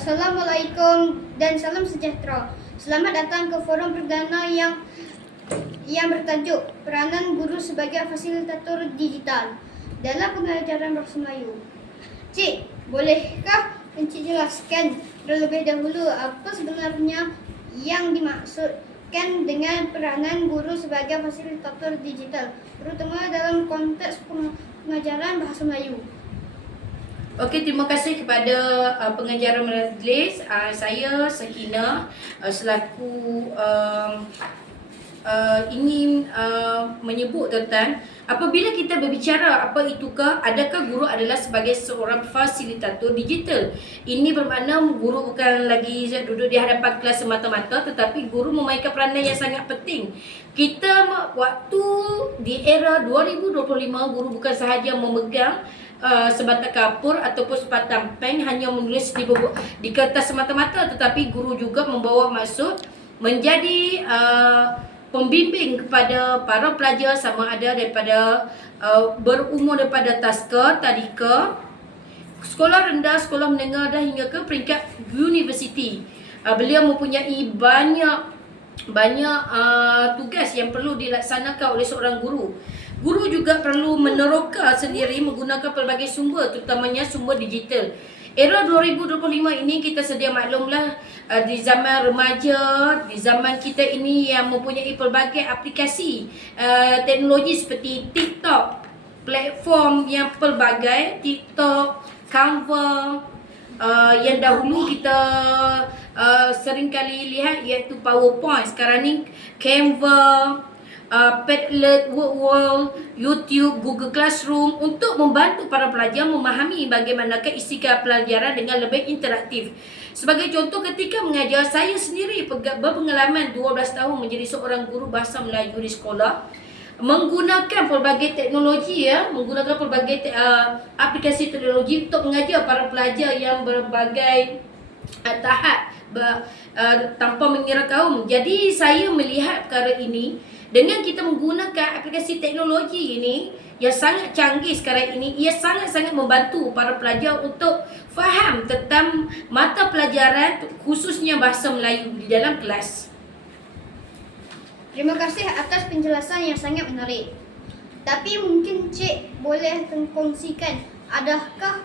Assalamualaikum dan salam sejahtera. Selamat datang ke forum perdana yang yang bertajuk Peranan Guru sebagai Fasilitator Digital dalam pengajaran Bahasa Melayu. Cik, bolehkah Encik jelaskan terlebih dahulu apa sebenarnya yang dimaksudkan dengan peranan guru sebagai fasilitator digital, terutama dalam konteks pengajaran Bahasa Melayu? Okey, terima kasih kepada uh, pengacara majlis. Uh, saya Sakina uh, selaku uh, uh, ingin uh, menyebut tentang apabila kita berbicara apa itukah adakah guru adalah sebagai seorang fasilitator digital. Ini bermakna guru bukan lagi duduk di hadapan kelas semata-mata tetapi guru memainkan peranan yang sangat penting. Kita waktu di era 2025 guru bukan sahaja memegang Uh, sebatang kapur ataupun sepatang pen hanya menulis di buku di kertas semata-mata tetapi guru juga membawa maksud menjadi uh, pembimbing kepada para pelajar sama ada daripada uh, berumur daripada taska, tadika, sekolah rendah, sekolah menengah dan hingga ke peringkat universiti. Uh, beliau mempunyai banyak banyak uh, tugas yang perlu dilaksanakan oleh seorang guru. Guru juga perlu meneroka sendiri menggunakan pelbagai sumber terutamanya sumber digital. Era 2025 ini kita sedia maklumlah uh, di zaman remaja, di zaman kita ini yang mempunyai pelbagai aplikasi uh, teknologi seperti TikTok, platform yang pelbagai, TikTok, Canva, uh, yang dahulu kita uh, sering kali lihat iaitu PowerPoint. Sekarang ni Canva, uh, Padlet, World, YouTube, Google Classroom untuk membantu para pelajar memahami bagaimanakah isi pelajaran dengan lebih interaktif. Sebagai contoh ketika mengajar, saya sendiri berpengalaman 12 tahun menjadi seorang guru bahasa Melayu di sekolah menggunakan pelbagai teknologi ya menggunakan pelbagai te- uh, aplikasi teknologi untuk mengajar para pelajar yang berbagai uh, tahap ber, uh, tanpa mengira kaum jadi saya melihat perkara ini dengan kita menggunakan aplikasi teknologi ini yang sangat canggih sekarang ini, ia sangat-sangat membantu para pelajar untuk faham tentang mata pelajaran khususnya bahasa Melayu di dalam kelas. Terima kasih atas penjelasan yang sangat menarik. Tapi mungkin Cik boleh kongsikan adakah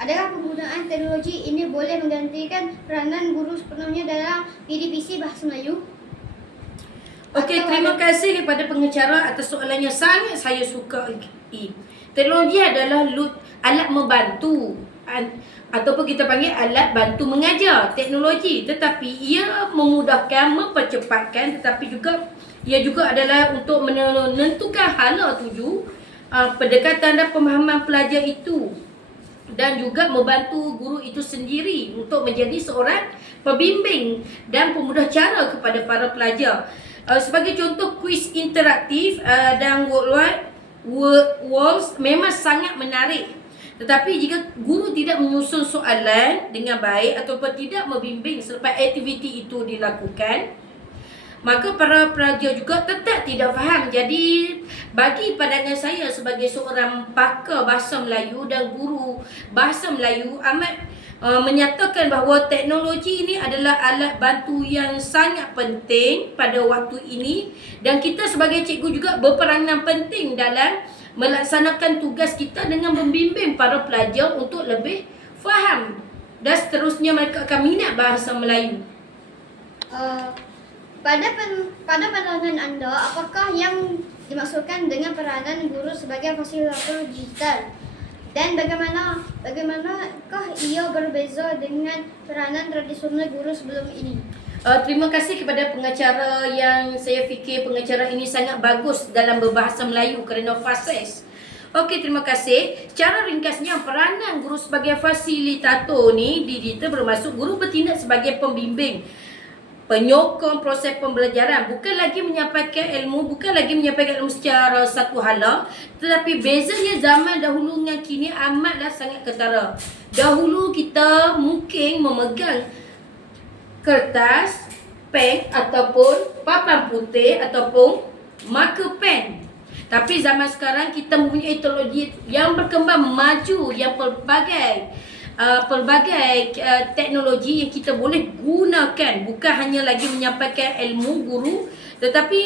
adakah penggunaan teknologi ini boleh menggantikan peranan guru sepenuhnya dalam PDPC Bahasa Melayu? Okey, terima kasih kepada pengacara atas soalan yang sangat saya suka. Teknologi adalah alat membantu ataupun kita panggil alat bantu mengajar teknologi tetapi ia memudahkan mempercepatkan tetapi juga ia juga adalah untuk menentukan hala tuju uh, pendekatan dan pemahaman pelajar itu dan juga membantu guru itu sendiri untuk menjadi seorang pembimbing dan pemudah cara kepada para pelajar. Uh, sebagai contoh kuis interaktif uh, dan worldwide word walls memang sangat menarik. Tetapi jika guru tidak menyusun soalan dengan baik ataupun tidak membimbing selepas aktiviti itu dilakukan, maka para pelajar juga tetap tidak faham. Jadi bagi pandangan saya sebagai seorang pakar bahasa Melayu dan guru bahasa Melayu amat Uh, menyatakan bahawa teknologi ini adalah alat bantu yang sangat penting pada waktu ini dan kita sebagai cikgu juga berperanan penting dalam melaksanakan tugas kita dengan membimbing para pelajar untuk lebih faham dan seterusnya mereka akan minat bahasa Melayu. Uh, pada pen, pada pandangan anda, apakah yang dimaksudkan dengan peranan guru sebagai fasilitator digital? Dan bagaimana bagaimanakah ia berbeza dengan peranan tradisional guru sebelum ini? Uh, terima kasih kepada pengacara yang saya fikir pengacara ini sangat bagus dalam berbahasa Melayu kerana fases. Okey, terima kasih. Cara ringkasnya, peranan guru sebagai fasilitator ni digital bermaksud guru bertindak sebagai pembimbing penyokong proses pembelajaran. Bukan lagi menyampaikan ilmu bukan lagi menyampaikan ilmu secara satu hala. Tetapi bezanya zaman dahulu dengan kini amatlah sangat ketara. Dahulu kita mungkin memegang kertas pen ataupun papan putih ataupun marker pen. Tapi zaman sekarang kita mempunyai teknologi yang berkembang maju yang pelbagai uh, pelbagai uh, teknologi yang kita boleh gunakan bukan hanya lagi menyampaikan ilmu guru tetapi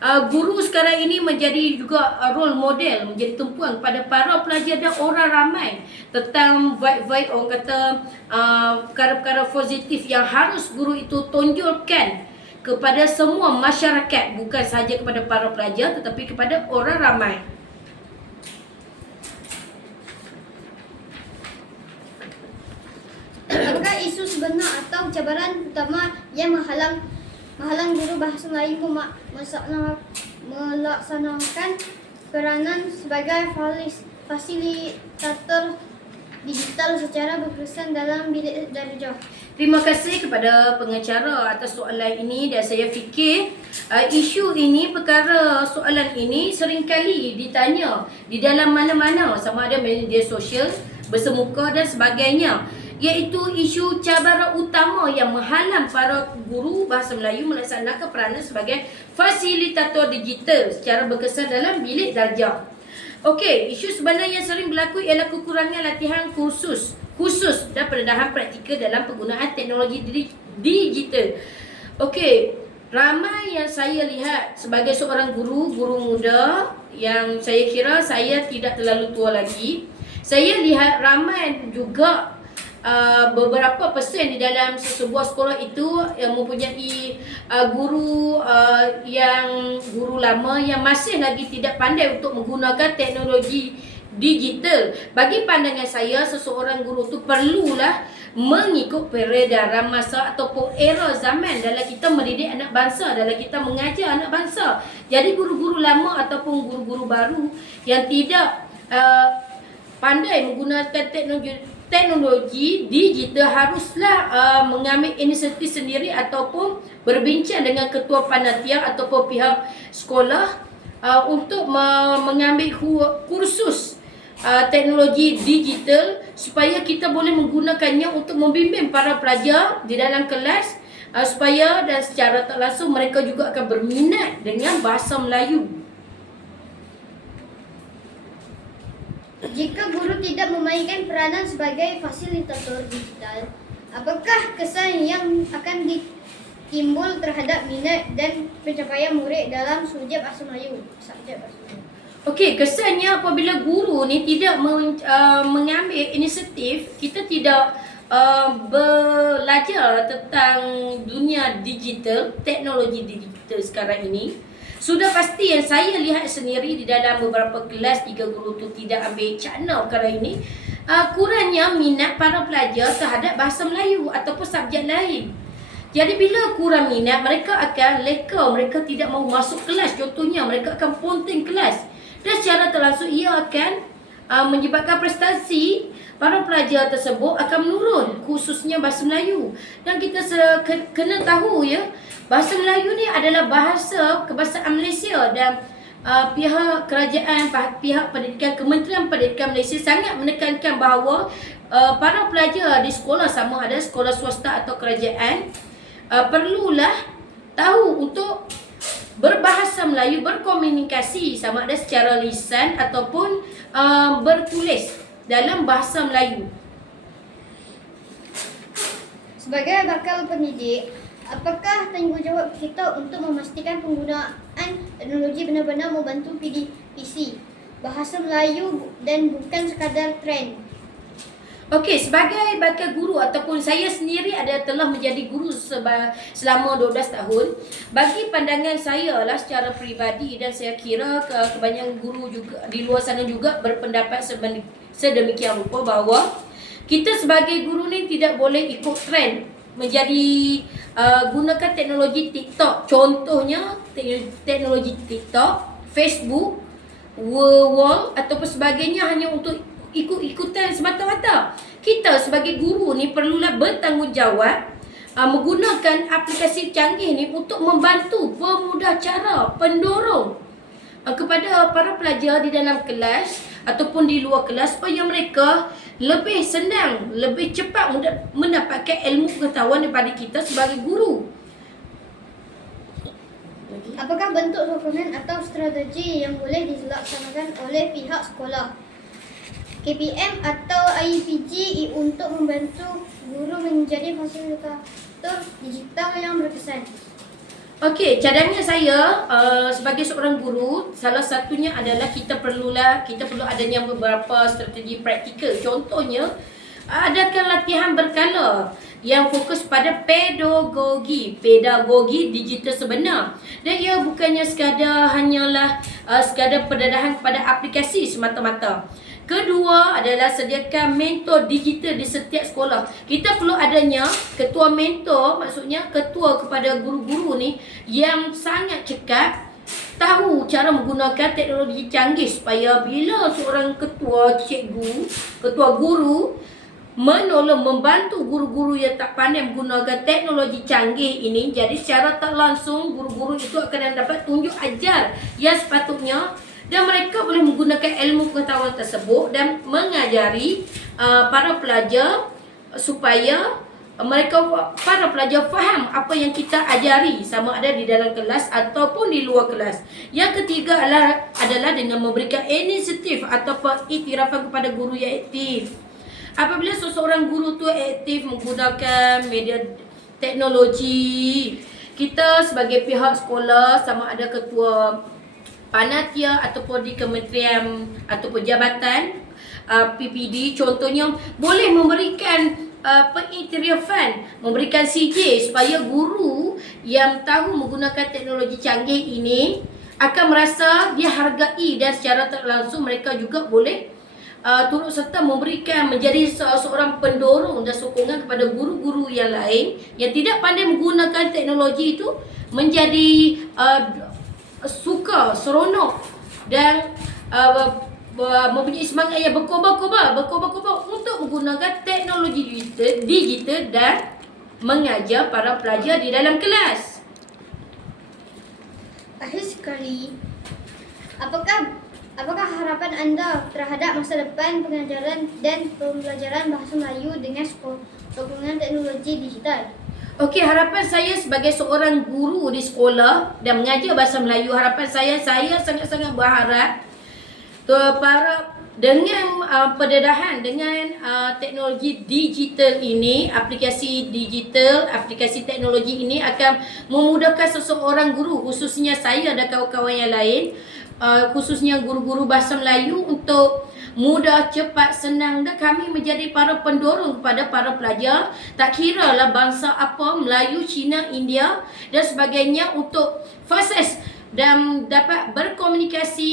uh, guru sekarang ini menjadi juga uh, role model menjadi tumpuan kepada para pelajar dan orang ramai tentang vibe-vibe orang kata uh, perkara-perkara positif yang harus guru itu tonjolkan kepada semua masyarakat bukan sahaja kepada para pelajar tetapi kepada orang ramai. Apakah isu sebenar atau cabaran utama yang menghalang menghalang guru bahasa Melayu melaksanakan peranan sebagai fasilitator digital secara berkesan dalam bilik darjah? Terima kasih kepada pengacara atas soalan ini dan saya fikir uh, isu ini perkara soalan ini seringkali ditanya di dalam mana-mana sama ada media sosial, bersemuka dan sebagainya iaitu isu cabaran utama yang menghalang para guru bahasa Melayu melaksanakan peranan sebagai fasilitator digital secara berkesan dalam bilik darjah. Okey, isu sebenar yang sering berlaku ialah kekurangan latihan kursus khusus dan pendedahan praktikal dalam penggunaan teknologi di- digital. Okey, ramai yang saya lihat sebagai seorang guru, guru muda yang saya kira saya tidak terlalu tua lagi. Saya lihat ramai juga uh, beberapa persen di dalam sebuah sekolah itu yang mempunyai uh, guru uh, yang guru lama yang masih lagi tidak pandai untuk menggunakan teknologi digital. Bagi pandangan saya seseorang guru tu perlulah mengikut peredaran masa ataupun era zaman dalam kita mendidik anak bangsa, dalam kita mengajar anak bangsa. Jadi guru-guru lama ataupun guru-guru baru yang tidak uh, pandai menggunakan teknologi teknologi digital haruslah uh, mengambil inisiatif sendiri ataupun berbincang dengan ketua panitia ataupun pihak sekolah uh, untuk me- mengambil kursus uh, teknologi digital supaya kita boleh menggunakannya untuk membimbing para pelajar di dalam kelas uh, supaya dan secara tak langsung mereka juga akan berminat dengan bahasa Melayu. Jika guru tidak memainkan peranan sebagai fasilitator digital, apakah kesan yang akan ditimbul terhadap minat dan pencapaian murid dalam subjek bahasa Melayu? Subjek bahasa Melayu. Okey, kesannya apabila guru ni tidak men, uh, mengambil inisiatif, kita tidak uh, belajar tentang dunia digital, teknologi digital sekarang ini. Sudah pasti yang saya lihat sendiri di dalam beberapa kelas tiga guru tu tidak ambil cakna perkara ini. Uh, kurangnya minat para pelajar terhadap bahasa Melayu ataupun subjek lain. Jadi bila kurang minat, mereka akan leka, mereka tidak mahu masuk kelas. Contohnya, mereka akan ponting kelas. Dan secara terlangsung ia akan uh, menyebabkan prestasi para pelajar tersebut akan menurun khususnya bahasa Melayu. Dan kita se- ke- kena tahu ya, bahasa Melayu ni adalah bahasa kebahasaan Malaysia dan uh, pihak kerajaan, pihak pendidikan, Kementerian Pendidikan Malaysia sangat menekankan bahawa uh, para pelajar di sekolah sama ada sekolah swasta atau kerajaan uh, perlulah tahu untuk berbahasa Melayu, berkomunikasi sama ada secara lisan ataupun uh, bertulis dalam bahasa Melayu. Sebagai bakal pendidik, apakah tanggungjawab kita untuk memastikan penggunaan teknologi benar-benar membantu PDPC bahasa Melayu dan bukan sekadar trend? Okey, sebagai bakal guru ataupun saya sendiri ada telah menjadi guru seba, selama 12 tahun. Bagi pandangan saya lah secara peribadi dan saya kira ke, kebanyakan guru juga di luar sana juga berpendapat sedemikian rupa bahawa kita sebagai guru ni tidak boleh ikut trend menjadi uh, gunakan teknologi TikTok. Contohnya te- teknologi TikTok, Facebook, wall ataupun sebagainya hanya untuk ikut-ikutan semata-mata. Kita sebagai guru ni perlulah bertanggungjawab uh, menggunakan aplikasi canggih ni untuk membantu pemudah cara, pendorong uh, kepada para pelajar di dalam kelas ataupun di luar kelas supaya mereka lebih senang, lebih cepat mendapatkan ilmu pengetahuan daripada kita sebagai guru. Apakah bentuk sokongan atau strategi yang boleh dilaksanakan oleh pihak sekolah? KPM atau IPG untuk membantu guru menjadi fasilitator digital yang berkesan. Okey, cadangan saya uh, sebagai seorang guru, salah satunya adalah kita perlulah kita perlu adanya beberapa strategi praktikal. Contohnya, adakan latihan berkala yang fokus pada pedagogi, pedagogi digital sebenar. Dan ia bukannya sekadar hanyalah uh, sekadar pendedahan kepada aplikasi semata-mata. Kedua adalah sediakan mentor digital di setiap sekolah. Kita perlu adanya ketua mentor, maksudnya ketua kepada guru-guru ni yang sangat cekap tahu cara menggunakan teknologi canggih supaya bila seorang ketua cikgu, ketua guru menolong membantu guru-guru yang tak pandai menggunakan teknologi canggih ini jadi secara tak langsung guru-guru itu akan dapat tunjuk ajar yang sepatutnya dan mereka boleh menggunakan ilmu pengetahuan tersebut dan mengajari uh, para pelajar supaya mereka para pelajar faham apa yang kita ajari sama ada di dalam kelas ataupun di luar kelas. Yang ketiga adalah adalah dengan memberikan inisiatif atau iktirafan kepada guru yang aktif. Apabila seseorang guru tu aktif menggunakan media teknologi, kita sebagai pihak sekolah sama ada ketua panatia ataupun di kementerian ataupun jabatan uh, PPD contohnya boleh memberikan uh, pengiktirafan memberikan CJ supaya guru yang tahu menggunakan teknologi canggih ini akan merasa dihargai dan secara tak langsung mereka juga boleh uh, turut serta memberikan menjadi seorang pendorong dan sokongan kepada guru-guru yang lain yang tidak pandai menggunakan teknologi itu menjadi uh, suka, seronok dan uh, mempunyai semangat yang berkobar-kobar, berkobar-kobar untuk menggunakan teknologi digital, digital dan mengajar para pelajar di dalam kelas. Akhir sekali, apakah apakah harapan anda terhadap masa depan pengajaran dan pembelajaran bahasa Melayu dengan sokongan teknologi digital? Okey, harapan saya sebagai seorang guru di sekolah dan mengajar bahasa Melayu, harapan saya saya sangat-sangat berharap para dengan uh, pendedahan dengan uh, teknologi digital ini, aplikasi digital, aplikasi teknologi ini akan memudahkan seseorang guru khususnya saya dan kawan-kawan yang lain, uh, khususnya guru-guru bahasa Melayu untuk mudah, cepat, senang dan kami menjadi para pendorong kepada para pelajar. Tak kira lah bangsa apa, Melayu, Cina, India dan sebagainya untuk fases dan dapat berkomunikasi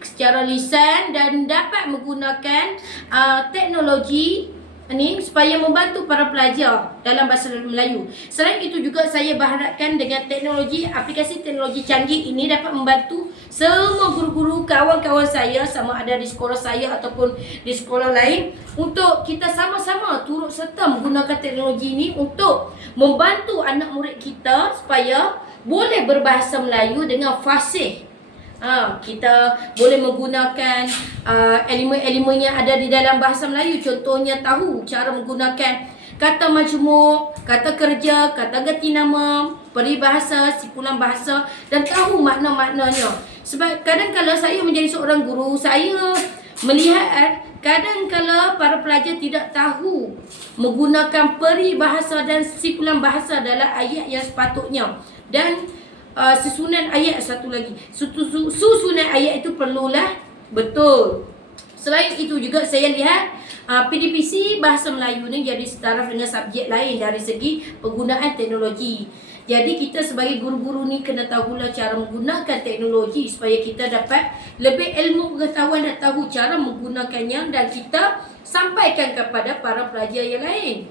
secara lisan dan dapat menggunakan uh, teknologi ni supaya membantu para pelajar dalam bahasa Melayu. Selain itu juga saya berharapkan dengan teknologi aplikasi teknologi canggih ini dapat membantu semua guru-guru kawan-kawan saya sama ada di sekolah saya ataupun di sekolah lain untuk kita sama-sama turut serta menggunakan teknologi ini untuk membantu anak murid kita supaya boleh berbahasa Melayu dengan fasih Ha, kita boleh menggunakan uh, elemen-elemen yang ada di dalam bahasa Melayu. Contohnya tahu cara menggunakan kata majmuk, kata kerja, kata ganti nama, peribahasa, sipulan bahasa dan tahu makna-maknanya. Sebab kadang-kadang saya menjadi seorang guru, saya melihat kadang-kadang para pelajar tidak tahu menggunakan peribahasa dan sipulan bahasa dalam ayat yang sepatutnya. Dan uh, susunan ayat satu lagi. Susunan ayat itu perlulah betul. Selain itu juga saya lihat uh, PDPC Bahasa Melayu ni jadi setaraf dengan subjek lain dari segi penggunaan teknologi. Jadi kita sebagai guru-guru ni kena tahulah cara menggunakan teknologi supaya kita dapat lebih ilmu pengetahuan dan tahu cara menggunakannya dan kita sampaikan kepada para pelajar yang lain.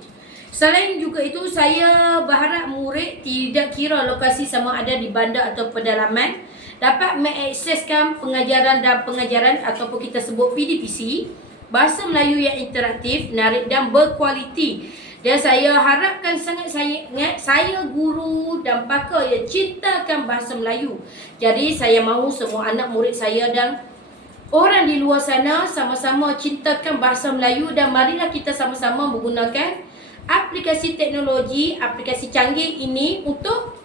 Selain juga itu, saya berharap murid tidak kira lokasi sama ada di bandar atau pedalaman dapat mengakseskan pengajaran dan pengajaran ataupun kita sebut PDPC bahasa Melayu yang interaktif, menarik dan berkualiti. Dan saya harapkan sangat saya saya guru dan pakar yang cintakan bahasa Melayu. Jadi saya mahu semua anak murid saya dan orang di luar sana sama-sama cintakan bahasa Melayu dan marilah kita sama-sama menggunakan aplikasi teknologi, aplikasi canggih ini untuk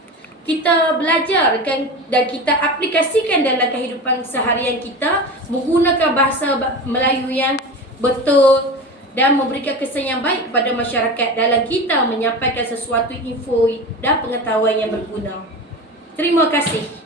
kita belajar kan dan kita aplikasikan dalam kehidupan seharian kita menggunakan bahasa Melayu yang betul dan memberikan kesan yang baik kepada masyarakat dalam kita menyampaikan sesuatu info dan pengetahuan yang berguna. Terima kasih.